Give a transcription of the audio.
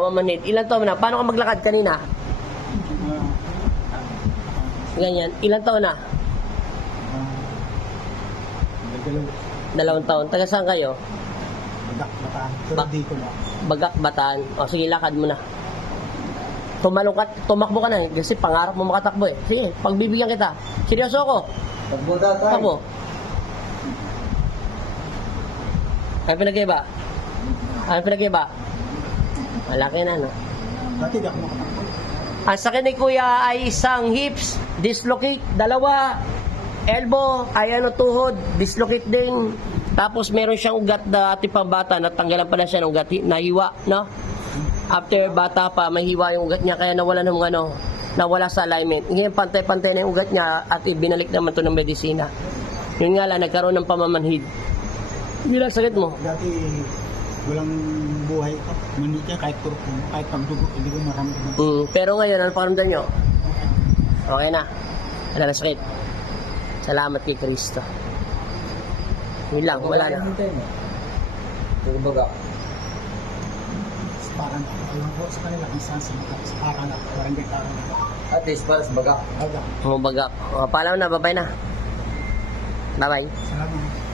Mamanhid. Ilan taon na? Paano ka maglakad kanina? Ganyan. Ilan taon na? 2 taon. Taga saan kayo? Bagak, bataan. Pero di ko na. Bagak, Bataan. O sige, lakad mo na. Tumakbo ka na. Kasi pangarap mo makatakbo eh. Sige, pagbibigyan kita. Seryoso ako. Pagbuda tayo. Takbo. Ano pinag-iba? Ano pinag-iba? Malaki na, no? Dati di ako makatakbo. Ang sakit ni Kuya ay isang hips, dislocate, 2, elbow, ay tuhod, dislocate din. Tapos meron siyang ugat na ating pambata, natanggalan pala siya ng ugat, nahiwa, no? After bata pa, may hiwa yung ugat niya, kaya nawala nawala sa alignment. Ngayon, pantay-pantay na yung ugat niya at ibinalik naman to ng medisina. Yun nga lang, nagkaroon ng pamamanhid. Yun ang sakit mo. Dati walang buhay ko. Manit niya kahit turko, kahit pagdugo, hindi ko maramdaman. Pero ngayon, ano pakiramdam nyo? Okay na. Wala na sakit. Salamat kay Kristo. Yun lang, wala na. Kumbaga, Parang alam ko sa kanila kung saan sa mga parang barangay parang at least para sa baga. Bagak. Bagak. Paalam na, bye-bye na. Bye-bye. Salamat.